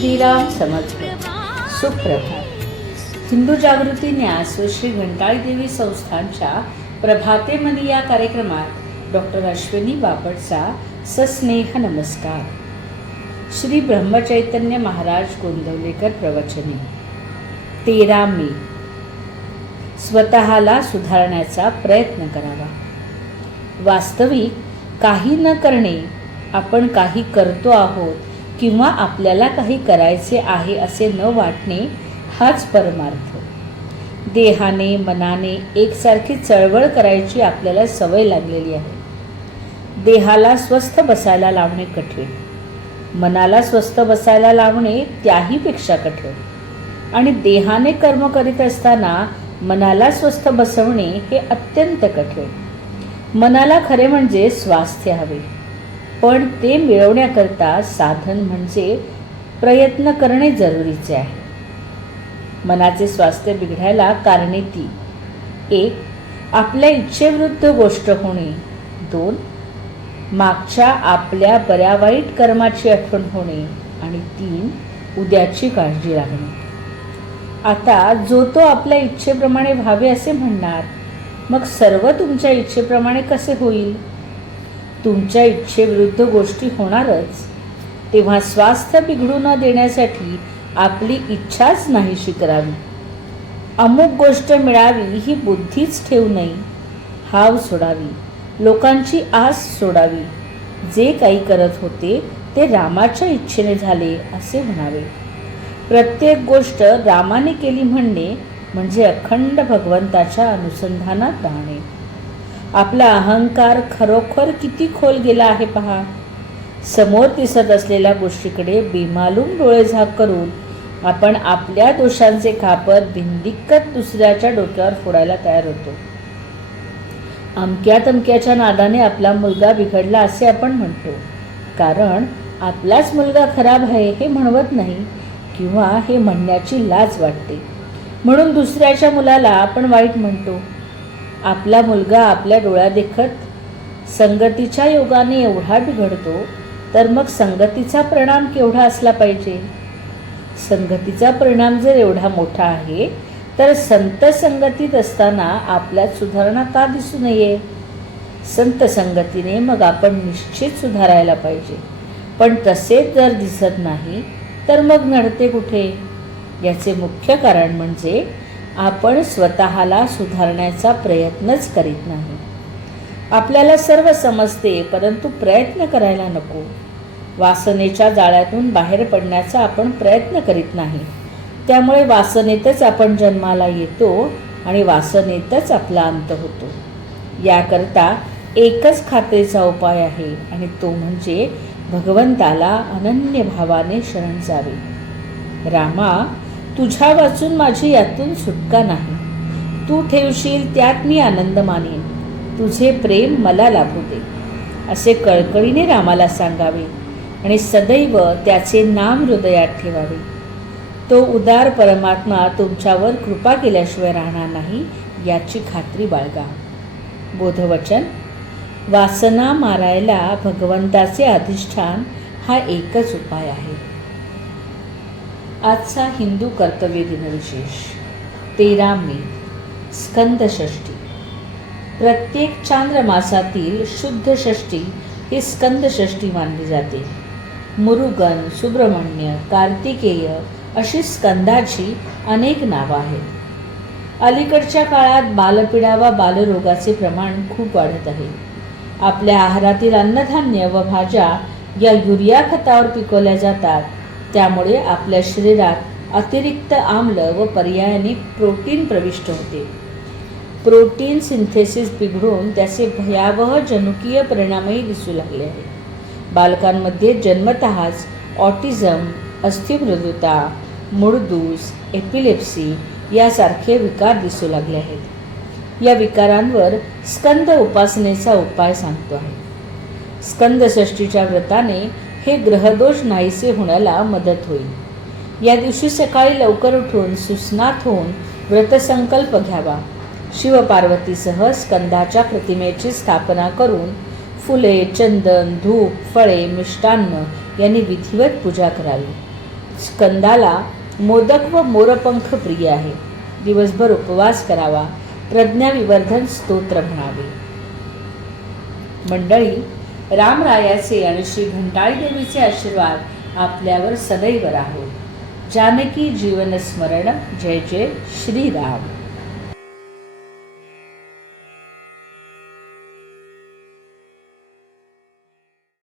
श्रीराम समर्थ. सुप्रभात. हिंदू जागृती न्यास व श्री घंटाळी देवी संस्थानच्या प्रभाते मनी या कार्यक्रमात डॉक्टर अश्विनी बापटचा सस्नेह नमस्कार. श्री ब्रह्मचैतन्य महाराज गोंदवलेकर प्रवचने. 13 मे. स्वतःला सुधारण्याचा प्रयत्न करावा. वास्तविक काही न करणे, आपण काही करतो आहोत किंवा आपल्याला काही करायचे आहे असे न वाटणे हाच परमार्थ. देहाने मनाने एकसारखी चळवळ करायची आपल्याला सवय लागलेली आहे. देहाला स्वस्थ बसायला लावणे कठीण, मनाला स्वस्थ बसायला लावणे त्याहीपेक्षा कठीण आणि देहाने कर्म करीत असताना मनाला स्वस्थ बसवणे हे अत्यंत कठीण. मनाला खरे म्हणजे स्वास्थ्य हवे, पण ते मिळवण्याकरता साधन म्हणजे प्रयत्न करणे जरुरीचे आहे. मनाचे स्वास्थ्य बिघडायला कारणे 3. 1. आपल्या इच्छेविरुद्ध गोष्ट होणे. 2. मागच्या आपल्या बऱ्या वाईट कर्माची आठवण होणे. आणि 3. उद्याची काळजी लागणे. आता जो तो आपल्या इच्छेप्रमाणे व्हावे असे म्हणणार, मग सर्व तुमच्या इच्छेप्रमाणे कसे होईल? तुमच्या इच्छेविरुद्ध गोष्टी होणारच. तेव्हा स्वास्थ्य बिघडू न देण्यासाठी आपली इच्छाच नाहीशी करावी. अमुक गोष्ट मिळावी ही बुद्धीच ठेवू नये. हाव सोडावी, लोकांची आस सोडावी. जे काही करत होते ते रामाच्या इच्छेने झाले असे म्हणावे. प्रत्येक गोष्ट रामाने केली म्हणणे म्हणजे अखंड भगवंताच्या अनुसंधानात राहणे. आपला अहंकार खरोखर किती खोल गेला आहे पहा. समोर दिसत असलेल्या गोष्टीकडे बेमालूम डोळे झाक करून आपण आपल्या दोषांचे खापर भिंदिक्कत दुसऱ्याच्या डोक्यावर फोडायला तयार होतो. अमक्या तमक्याच्या नादाने आपला मुलगा बिघडला असे आपण म्हणतो, कारण आपलाच मुलगा खराब आहे हे म्हणवत नाही किंवा हे म्हणण्याची लाज वाटते, म्हणून दुसऱ्याच्या मुलाला आपण वाईट म्हणतो. आपला मुलगा आपल्या डोळ्यादेखत संगतीच्या योगाने एवढा बिघडतो, तर मग संगतीचा परिणाम केवढा असला पाहिजे? संगतीचा परिणाम जर एवढा मोठा आहे, तर संत संगतीत असताना आपल्यात सुधारणा का दिसू नये? संत संगतीने मग आपण निश्चित सुधारायला पाहिजे, पण तसेच जर दिसत नाही तर मग नडते कुठे? याचे मुख्य कारण म्हणजे आपण स्वतःला सुधारण्याचा प्रयत्नच करीत नाही. आपल्याला सर्व समजते, परंतु प्रयत्न करायला नको. वासनेच्या जाळ्यातून बाहेर पडण्याचा आपण प्रयत्न करीत नाही. त्यामुळे वासनेतच आपण जन्माला येतो आणि वासनेतच आपला अंत होतो. याकरता एकच खात्रीचा उपाय आहे, आणि तो म्हणजे भगवंताला अनन्य भावाने शरण जावे. रामा, तुझ्या वाचून माझी यातून सुटका नाही. तू ठेवशील त्यात मी आनंद मानेन. तुझे प्रेम मला लाभू दे, असे कळकळीने रामाला सांगावे आणि सदैव त्याचे नाम हृदयात ठेवावे. तो उदार परमात्मा तुमच्यावर कृपा केल्याशिवाय राहणार नाही याची खात्री बाळगा. बोधवचन. वासना मारायला भगवंताचे अधिष्ठान हा एकच उपाय आहे. आजचा हिंदू कर्तव्य दिन विशेष. 13 मे. स्कंदषष्ठी. प्रत्येक चांद्रमासातील शुद्ध षष्ठी ही स्कंदषष्ठी मानली जाते. मुरुगन, सुब्रह्मण्य, कार्तिकेय अशी स्कंदाची अनेक नावं आहेत. अलीकडच्या काळात बालपीडा व बालरोगाचे प्रमाण खूप वाढत आहे. आपल्या आहारातील अन्नधान्य व भाज्या या युरिया खतावर पिकवल्या जातात. त्यामुळे आपल्या शरीरात अतिरिक्त आम्ल व पर्यायाने प्रोटीन प्रविष्ट होते. प्रोटीन सिंथेसिस बिघडून त्याचे भयावह जनुकीय परिणामही दिसू लागले आहेत. बालकांमध्ये जन्मतःच ऑटिझम, अस्थिमृदुता, मूळदूस, एपिलेप्सी यासारखे विकार दिसू लागले आहेत. या विकारांवर स्कंद उपासनेचा उपाय सांगतो आहे. स्कंदषष्ठीच्या व्रताने हे ग्रहदोष नाहीसे होण्याला मदत होईल. या दिवशी सकाळी लवकर उठून सुस्नात होऊन व्रतसंकल्प घ्यावा. शिवपार्वतीसह स्कंदाच्या प्रतिमेची स्थापना करून फुले, चंदन, धूप, फळे, मिष्टान्न यांनी विधिवत पूजा करावी. स्कंदाला मोदक व मोरपंख प्रिय आहे. दिवसभर उपवास करावा, प्रज्ञाविवर्धन स्तोत्र म्हणावे. मंडळी, रामरायाचे आणि श्री घंटाळी देवीचे आशीर्वाद आपल्यावर सदैव राहो. जानकी जीवन स्मरण. जय जय श्रीराम.